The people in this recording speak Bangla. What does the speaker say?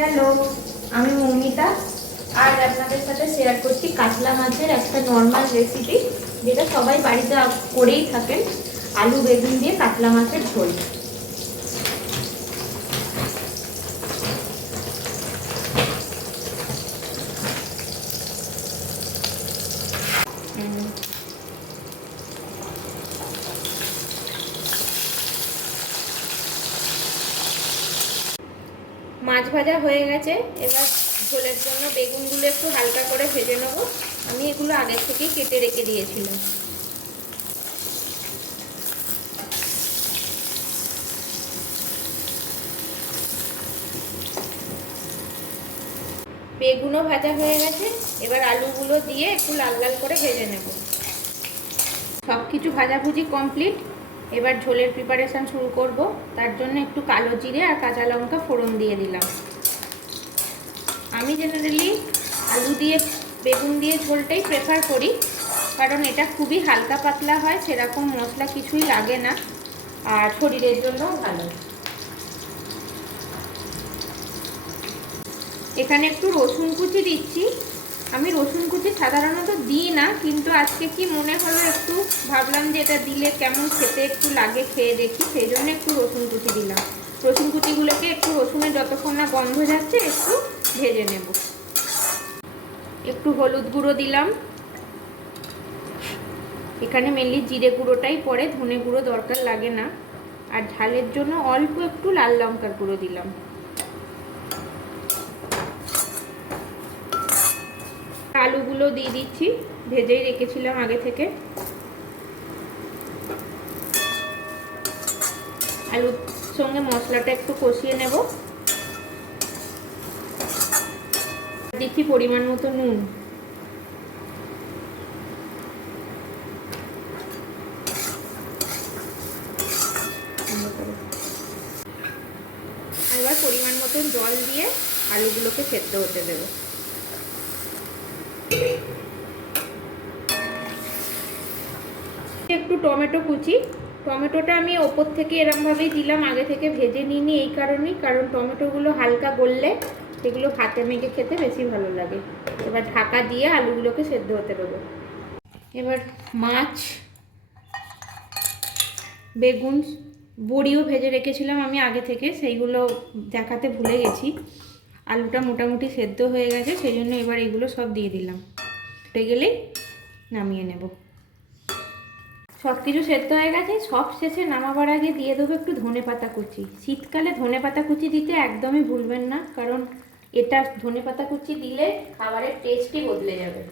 হ্যালো, আমি মৌমিতা। আজ আপনাদের সাথে শেয়ার করছি কাতলা মাছের একটা নর্মাল রেসিপি, যেটা সবাই বাড়িতে করেই থাকেন। আলু বেগুন দিয়ে কাতলা মাছের ঝোল। মাছ ভাজা হয়ে গেছে। এবার ঝোলের জন্য বেগুনগুলো একটু হালকা করে ভেজে নেব। আমি এগুলো আগে থেকেই কেটে রেখে দিয়েছিলাম। বেগুনও ভাজা হয়ে গেছে। এবার আলুগুলো দিয়ে একটু লাল লাল করে ভেজে নেব। সব কিছু ভাজাভুজি কমপ্লিট। এবার ঝোলের প্রিপারেশান শুরু করব। তার জন্য একটু কালো জিরে আর কাঁচা লঙ্কা ফোড়ন দিয়ে দিলাম। আমি জেনারেলি আলু দিয়ে বেগুন দিয়ে ঝোলটাই প্রেফার করি, কারণ এটা খুবই হালকা পাতলা হয়, সেরকম মশলা কিছুই লাগে না, আর শরীরের জন্যও ভালো। এখানে একটু রসুন কুচি দিচ্ছি। আমি রসুন কুচি সাধারণত দিই না, কিন্তু আজকে কি মনে হলো, একটু ভাবলাম যে এটা দিলে কেমন খেতে একটু লাগে, খেয়ে দেখি, সেই জন্য একটু রসুন কুচি দিলাম। রসুন কুচিগুলোকে একটু রসুনের যতক্ষণ না গন্ধ যাচ্ছে একটু ভেজে নেব। একটু হলুদ গুঁড়ো দিলাম। এখানে মেনলি জিরে গুঁড়োটাই পড়ে, ধনে গুঁড়ো দরকার লাগে না। আর ঝালের জন্য অল্প একটু লাল লঙ্কার গুঁড়ো দিলাম। আলুগুলো দিয়ে দিচ্ছি, ভেজেই রেখেছিলাম আগে থেকে। আলুর সঙ্গে মশলাটা একটু কষিয়ে নেব। দিচ্ছি পরিমাণ মতো নুন। এবার পরিমাণ মতো জল দিয়ে আলুগুলোকে সেদ্ধ হতে দেব। একটু টমেটো কুচি। টমেটোটা আমি ওপর থেকে এরমভাবেই দিলাম, আগে থেকে ভেজে নিইনি এই কারণেই, কারণ টমেটোগুলো হালকা গললে সেগুলো ভাতে মেখে খেতে বেশি ভালো লাগে। এবার ঢাকা দিয়ে আলুগুলোকে সেদ্ধ হতে দেবো। এবার মাছ, বেগুন, বড়িও ভেজে রেখেছিলাম আমি আগে থেকে, সেইগুলো দেখাতে ভুলে গেছি। আলুটা মোটামুটি সেদ্ধ হয়ে গেছে, সেই জন্য এবার এগুলো সব দিয়ে দিলাম। ফুটে গেলেই নামিয়ে নেব। সব কিছু সেদ্ধ হয়ে গেছে। সব শেষে নামাবার আগে দিয়ে দেবো একটু ধনেপাতা কুচি। শীতকালে ধনেপাতা কুচি দিতে একদমই ভুলবেন না, কারণ এটা ধনেপাতা কুচি দিলে খাবারের টেস্টই বদলে যাবে।